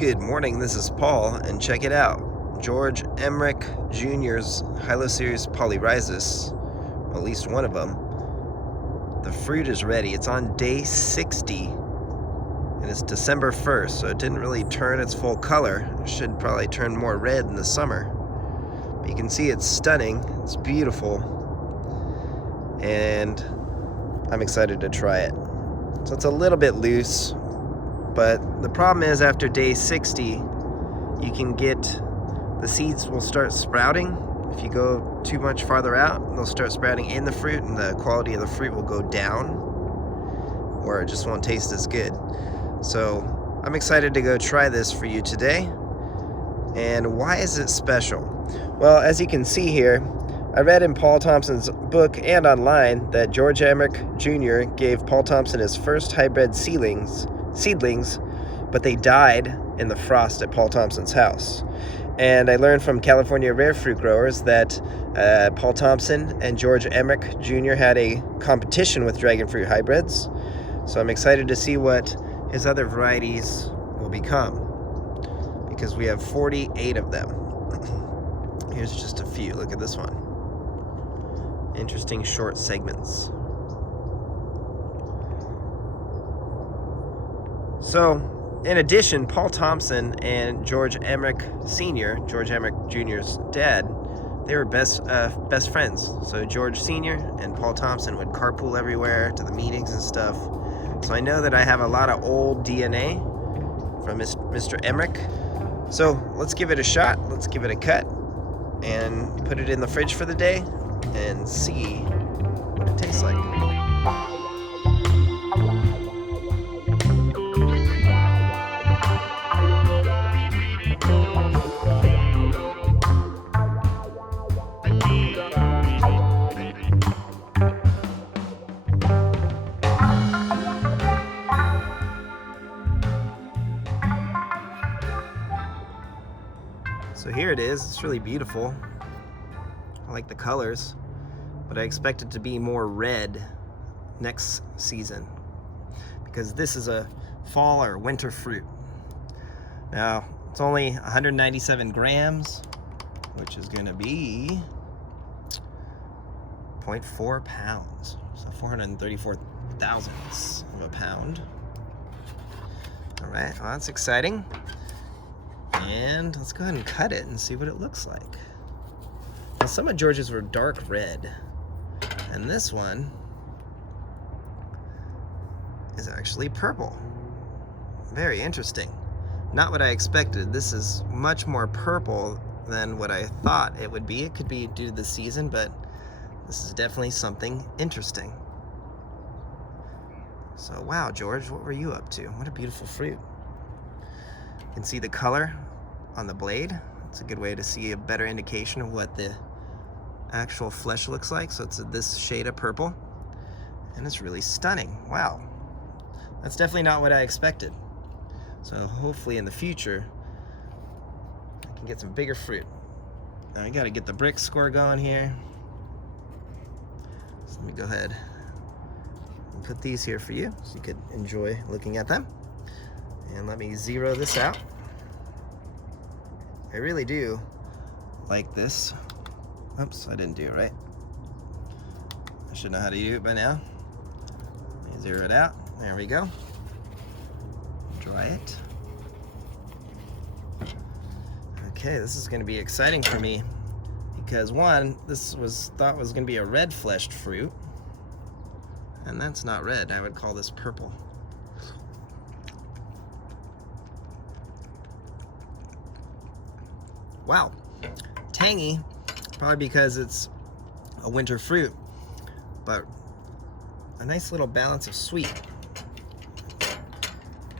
Good morning, this is Paul, and check it out. George Emerich Jr.'s Hylocereus polyrhizis, at least one of them. The fruit is ready. It's on day 60, and it's December 1st, so it didn't really turn its full color. It should probably turn more red in the summer. But you can see it's stunning, it's beautiful, and I'm excited to try it. So it's a little bit loose, but the problem is after day 60, you can get, the seeds will start sprouting. If you go too much farther out, they'll start sprouting in the fruit and the quality of the fruit will go down, or it just won't taste as good. So I'm excited to go try this for you today. And why is it special? Well, as you can see here, I read in Paul Thompson's book and online that George Emerich Jr. gave Paul Thompson his first hybrid seedlings, but they died in the frost at Paul Thompson's house. And I learned from California rare fruit growers that Paul Thompson and George Emerich Jr. had a competition with dragon fruit hybrids. So I'm excited to see what his other varieties will become, because we have 48 of them. Here's just a few. Look at this one. Interesting short segments. So, in addition, Paul Thompson and George Emerich Sr., George Emerich Jr.'s dad, they were best friends. So George Sr. and Paul Thompson would carpool everywhere to the meetings and stuff. So I know that I have a lot of old DNA from Mr. Emerich. So let's give it a shot. Let's give it a cut and put it in the fridge for the day and see what it tastes like. So here it is. It's really beautiful. I like the colors, but I expect it to be more red next season, because this is a fall or winter fruit. Now, it's only 197 grams, which is going to be 0.4 pounds, so 434 thousandths of a pound. All right, well, that's exciting. And let's go ahead and cut it and see what it looks like. Now, some of George's were dark red, and this one is actually purple. Very interesting. Not what I expected. This is much more purple than what I thought it would be. It could be due to the season, but this is definitely something interesting. So, wow, George, what were you up to? What a beautiful fruit. You can see the color on the blade. It's a good way to see a better indication of what the actual flesh looks like. So it's this shade of purple, and it's really stunning. Wow, that's definitely not what I expected. So hopefully in the future I can get some bigger fruit. Now I got to get the BRIX score going here. So let me go ahead and put these here for you so you could enjoy looking at them. And let me zero this out. I really do like this. Oops, I didn't do it right. I should know how to do it by now. Let me zero it out. There we go. Dry it. Okay, this is going to be exciting for me because one, this was thought was going to be a red fleshed fruit, and that's not red. I would call this purple. Wow, tangy, probably because it's a winter fruit, but a nice little balance of sweet.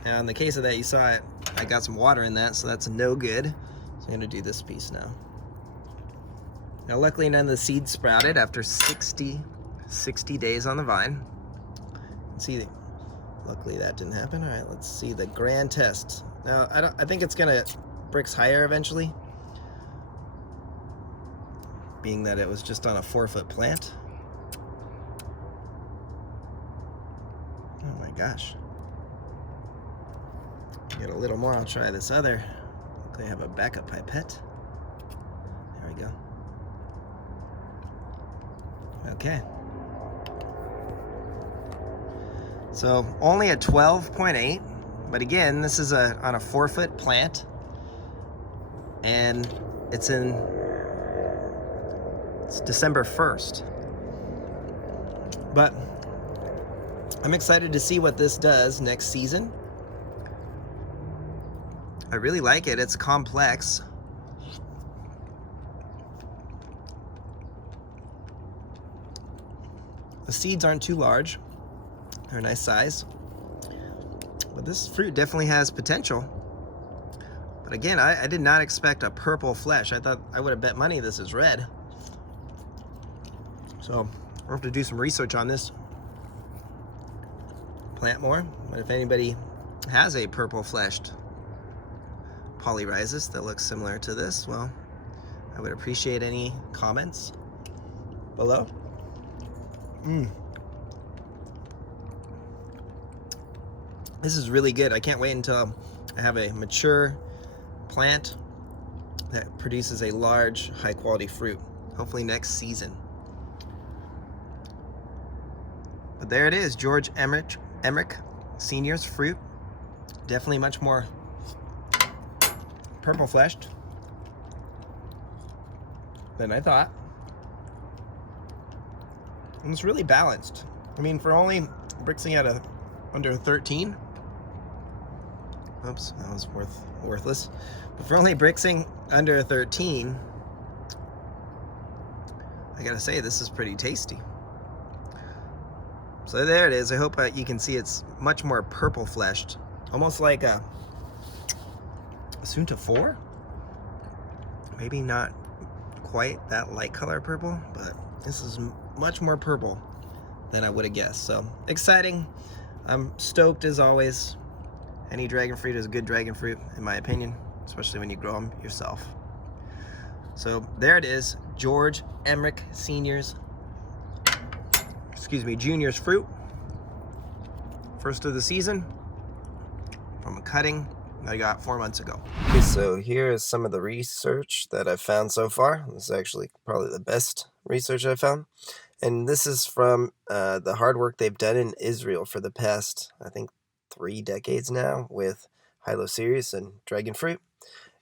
Now in the case of that, you saw it, I got some water in that, so that's no good. So I'm gonna do this piece now. Now luckily none of the seeds sprouted after 60 days on the vine. See, luckily that didn't happen. All right, let's see the grand test. Now I think it's gonna BRIX higher eventually, being that it was just on a 4-foot plant. Oh my gosh. Get a little more, I'll try this other. I have a backup pipette. There we go. Okay. So only a 12.8, but again, this is on a 4-foot plant, and it's December 1st. But I'm excited to see what this does next season. I really like it. It's complex. The seeds aren't too large. They're a nice size. But this fruit definitely has potential. But again, I did not expect a purple flesh. I thought I would have bet money this is red. So I'll have to do some research on this plant more. But if anybody has a purple fleshed polyrhizis that looks similar to this, well, I would appreciate any comments below. This is really good. I can't wait until I have a mature plant that produces a large, high-quality fruit, hopefully next season. But there it is, George Emerich Sr.'s fruit. Definitely much more purple fleshed than I thought. And it's really balanced. I mean, for only BRIXing at under 13. Oops, that was worthless. But for only BRIXing under 13, I gotta say, this is pretty tasty. So there it is. I hope you can see it's much more purple fleshed. Almost like a Sunta 4. Maybe not quite that light color purple, but this is much more purple than I would have guessed. So exciting. I'm stoked as always. Any dragon fruit is good dragon fruit, in my opinion, especially when you grow them yourself. So there it is, George Emerich Sr.'s, Junior's fruit. First of the season from a cutting that I got 4 months ago. Okay, so here is some of the research that I've found so far. This is actually probably the best research I've found. And this is from the hard work they've done in Israel for the past, I think, 3 decades now with Hylocereus and dragon fruit.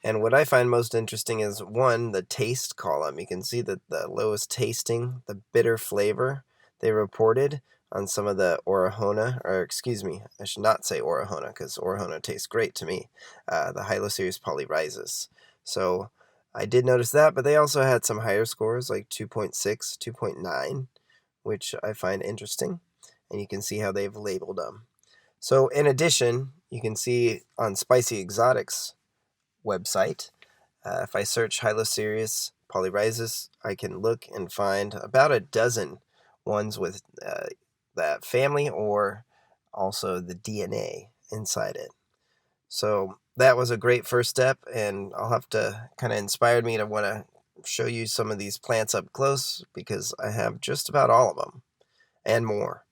And what I find most interesting is, one, the taste column. You can see that the lowest tasting, the bitter flavor they reported on some of the Orahona, or excuse me, I should not say Orahona because Orahona tastes great to me, the Hylocereus polyrhizis. So I did notice that, but they also had some higher scores like 2.6, 2.9, which I find interesting. And you can see how they've labeled them. So in addition, you can see on Spicy Exotics website, if I search Hylocereus polyrhizis, I can look and find about a dozen ones with that family or also the DNA inside it. So that was a great first step, and I'll have to kind of inspired me to want to show you some of these plants up close because I have just about all of them and more.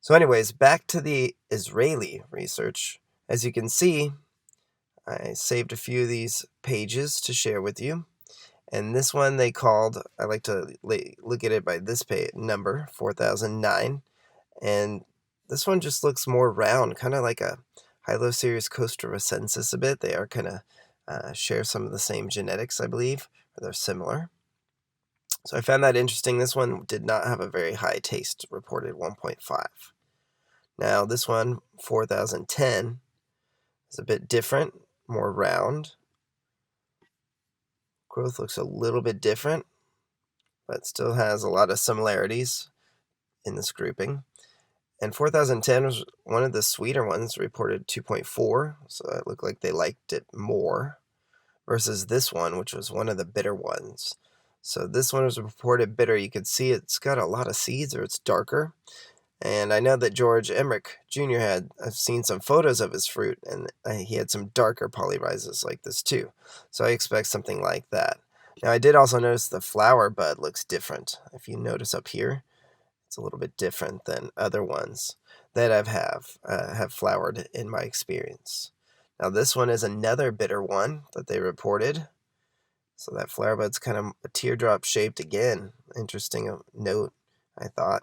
So anyways, back to the Israeli research. As you can see, I saved a few of these pages to share with you. And this one they called, I like to look at it by this number, 4009. And this one just looks more round, kind of like a Hylocereus costarricensis a bit. They are kind of share some of the same genetics, I believe, or they're similar. So I found that interesting. This one did not have a very high taste, reported 1.5. Now this one, 4010, is a bit different, more round. Growth looks a little bit different, but still has a lot of similarities in this grouping. And 4010 was one of the sweeter ones, reported 2.4, so it looked like they liked it more, versus this one, which was one of the bitter ones. So this one was reported bitter. You could see it's got a lot of seeds, or it's darker. And I know that George Emerich Jr. I've seen some photos of his fruit, and he had some darker polyrhizis like this too. So I expect something like that. Now I did also notice the flower bud looks different. If you notice up here, it's a little bit different than other ones that have flowered in my experience. Now this one is another bitter one that they reported. So that flower bud's kind of a teardrop shaped again. Interesting note, I thought.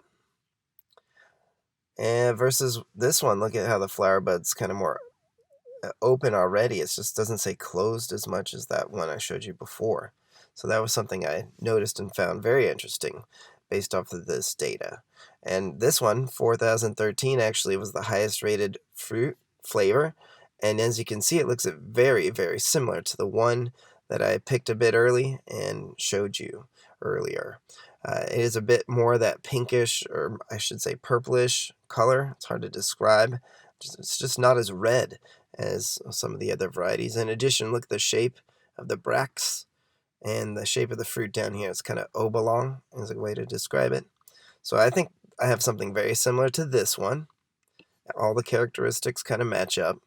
And versus this one, look at how the flower bud's kind of more open already. It just doesn't say closed as much as that one I showed you before. So that was something I noticed and found very interesting based off of this data. And this one, 4013, actually was the highest rated fruit flavor. And as you can see, it looks very, very similar to the one that I picked a bit early and showed you earlier. It is a bit more that pinkish, or I should say purplish color. It's hard to describe. It's just not as red as some of the other varieties. In addition, look at the shape of the bracts and the shape of the fruit down here. It's kind of oblong is a way to describe it. So I think I have something very similar to this one. All the characteristics kind of match up,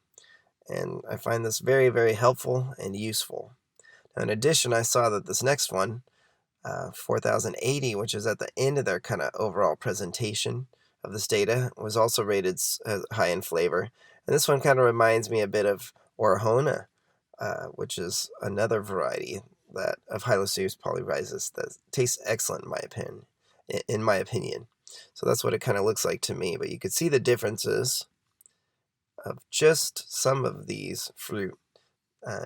and I find this very, very helpful and useful. Now, in addition, I saw that this next one, 4080, which is at the end of their kind of overall presentation of this data, was also rated high in flavor. And this one kind of reminds me a bit of Orahona, which is another variety that of Hylocereus polyrhizis that tastes excellent in my opinion. So that's what it kind of looks like to me. But you could see the differences of just some of these fruit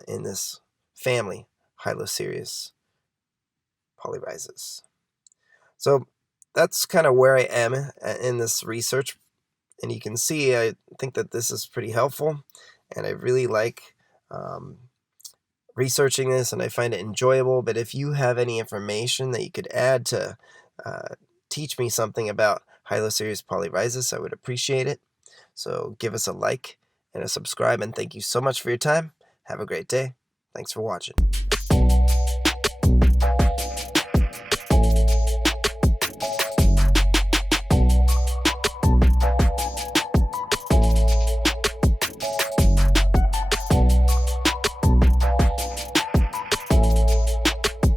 in this family, Hylocereus polyrhizis. So that's kind of where I am in this research, and you can see I think that this is pretty helpful, and I really like researching this, and I find it enjoyable. But if you have any information that you could add to teach me something about Hylocereus polyrhizis, I would appreciate it. So give us a like and a subscribe, and thank you so much for your time. Have a great day. Thanks for watching.